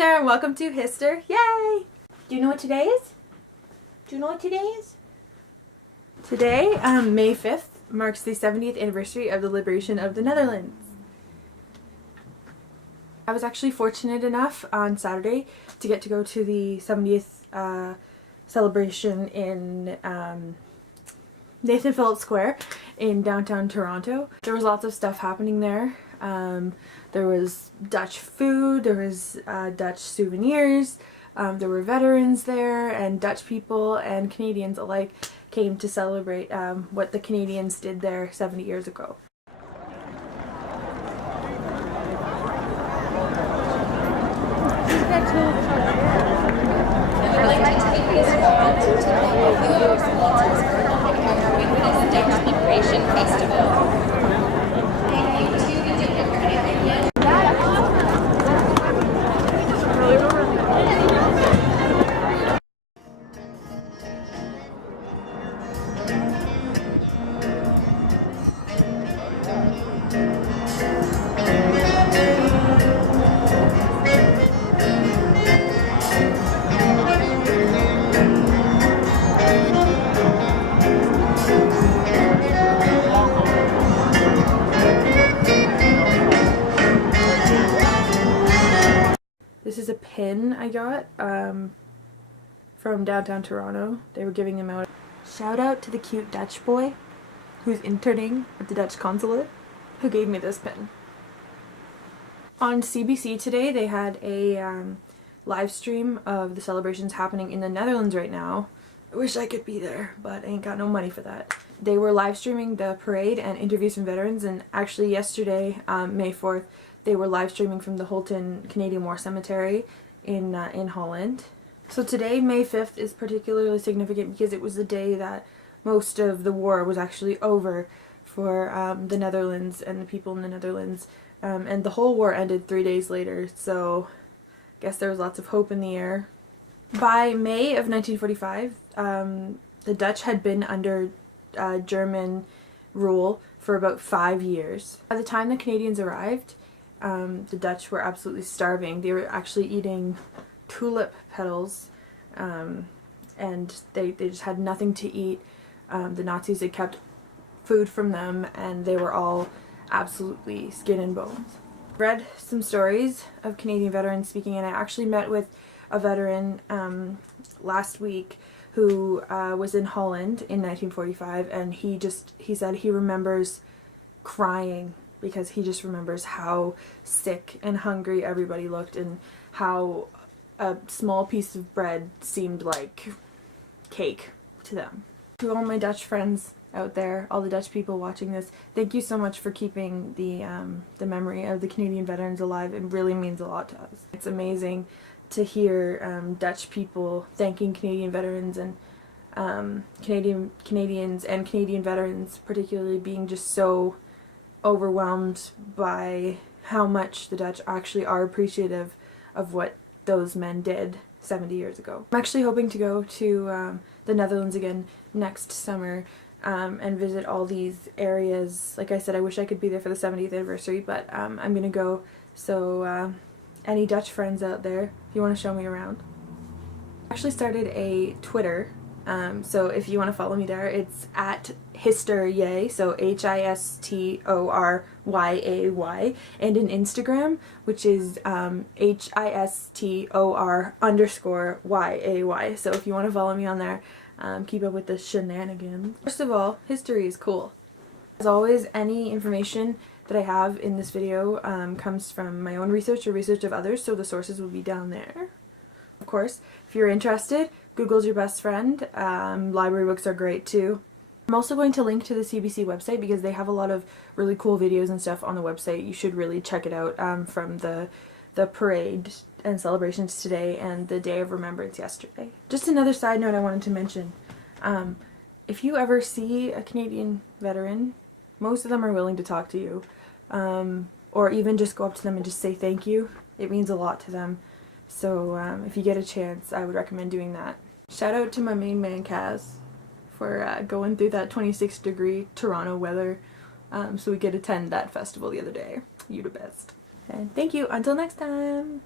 there and welcome to Hister. Yay! Do you know what today is? Do you know what today is? Today, May 5th, marks the 70th anniversary of the liberation of the Netherlands. I was actually fortunate enough on Saturday to get to go to the 70th celebration in Nathan Phillips Square in downtown Toronto. There was lots of stuff happening there. There was Dutch food, there was Dutch souvenirs, there were veterans there, and Dutch people and Canadians alike came to celebrate what the Canadians did there 70 years ago. I'd like to take this moment to thank you, our sponsors, for helping our Witness Dutch Liberation Festival. Thank you to the Democratic Union. This is a pin I got from downtown Toronto. They were giving them out. Shout out to the cute Dutch boy who's interning at the Dutch Consulate who gave me this pin. On CBC today they had a live stream of the celebrations happening in the Netherlands right now. I wish I could be there, but I ain't got no money for that. They were live streaming the parade and interviews from veterans, and actually yesterday, May 4th, they were live streaming from the Holton Canadian War Cemetery in Holland. So today, May 5th, is particularly significant because it was the day that most of the war was actually over for the Netherlands and the people in the Netherlands. And the whole war ended 3 days later, so I guess there was lots of hope in the air. By May of 1945, the Dutch had been under German rule for about 5 years. By the time the Canadians arrived, the Dutch were absolutely starving. They were actually eating tulip petals, and they just had nothing to eat. The Nazis had kept food from them, and they were all absolutely skin and bones. Read some stories of Canadian veterans speaking, and I actually met with a veteran last week who was in Holland in 1945, and he said he remembers crying because he just remembers how sick and hungry everybody looked and how a small piece of bread seemed like cake to them. To all my Dutch friends out there, all the Dutch people watching this, thank you so much for keeping the memory of the Canadian veterans alive. It really means a lot to us. It's amazing to hear Dutch people thanking Canadian veterans and Canadians and Canadian veterans particularly being just so overwhelmed by how much the Dutch actually are appreciative of what those men did 70 years ago. I'm actually hoping to go to the Netherlands again next summer and visit all these areas. Like I said, I wish I could be there for the 70th anniversary, but I'm gonna go. So any Dutch friends out there, if you want to show me around. I actually started a Twitter, so if you want to follow me there, it's at Historyay, so HISTORYAY, and an Instagram, which is HISTOR_YAY. So if you want to follow me on there, keep up with the shenanigans. First of all, history is cool. As always, any information that I have in this video comes from my own research or research of others, so the sources will be down there. Of course, if you're interested, Google's your best friend. Library books are great too. I'm also going to link to the CBC website because they have a lot of really cool videos and stuff on the website. You should really check it out from the parade and celebrations today and the Day of Remembrance yesterday. Just another side note I wanted to mention. If you ever see a Canadian veteran, most of them are willing to talk to you. Or even just go up to them and just say thank you. It means a lot to them. So if you get a chance, I would recommend doing that. Shout out to my main man Kaz for going through that 26-degree Toronto weather so we could attend that festival the other day. You the best. And thank you. Until next time.